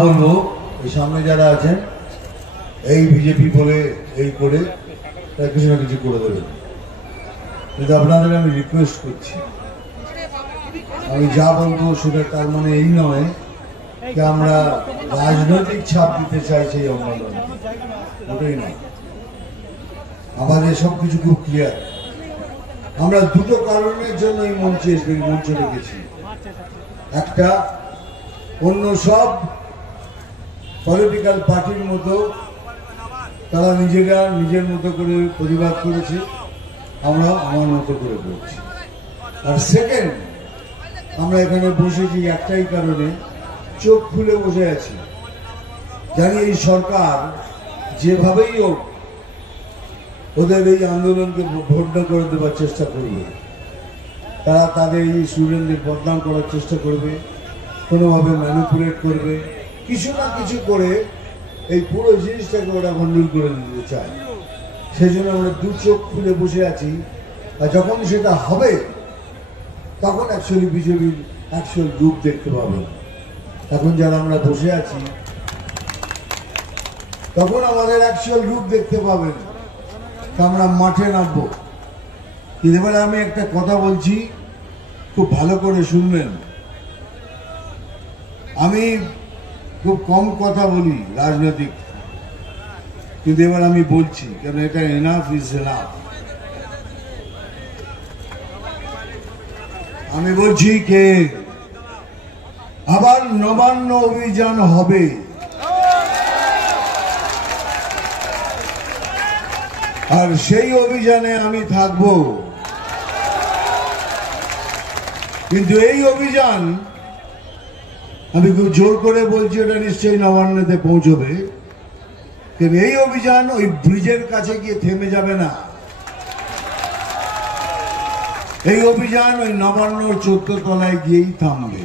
বলবো এই সামনে যারা আছেন এই বিজেপি বলে এই করে তারা কিছু না কিছু করে দেবেন, কিন্তু আপনাদের আমি রিকোয়েস্ট করছি, আমি যা বলবো সেটা তার মানে এই নয় যে আমরা রাজনৈতিক ছাপ দিতে চাই সেই আন্দোলন, ওটাই নয়। আমাদের সবকিছু খুব ক্লিয়ার। আমরা দুটো কারণের জন্য এই মঞ্চে রেখেছি। একটা, অন্য সব পলিটিক্যাল পার্টির মতো তারা নিজেরা নিজের মতো করে প্রতিবাদ করেছে, আমরা আমার মতো করে করছি। আর সেকেন্ড, আমরা এখানে বসেছি একটাই কারণে, চোখ খুলে বসে আছি, জানি এই সরকার যেভাবেই হোক ওদের এই আন্দোলনকে ভণ্ড করে দেওয়ার চেষ্টা করবে। তারা তাদের এই স্টুডেন্টদের বদনাম করার চেষ্টা করবে, কোনোভাবে ম্যানিপুলেট করবে, কিছু না কিছু করে এই পুরো জিনিসটাকে ওরা গন্ডগোল করে দিতে চায়। সেই জন্য আমরা দু চোখ খুলে বসে আছি। আর যখন সেটা হবে তখন অ্যাকচুয়ালি বিজেপির অ্যাকচুয়াল রূপ দেখতে পাবেন। এখন যারা আমরা বসে আছি তখন আমাদের অ্যাকচুয়াল রূপ দেখতে পাবেন, আমরা মাঠে নামবো। এবারে আমি একটা কথা বলছি, খুব ভালো করে শুনবেন। আমি খুব কম কথা বলি রাজনৈতিক, কিন্তু এবার আমি বলছি, কেন এটা এনাফ ইজ এনাফ। আমি বলছি কে আবার নবান্ন অভিযান হবে। আর সেই অভিযানে আমি থাকব, কিন্তু এই অভিযান আমি খুব জোর করে বলছি, ওটা নিশ্চয়ই নবান্নতে পৌঁছবে। কিন্তু এই অভিযান ওই ব্রিজের কাছে গিয়ে থেমে যাবে না। এই অভিযান ওই নবান্নর 14 তলায় গিয়েই থামবে।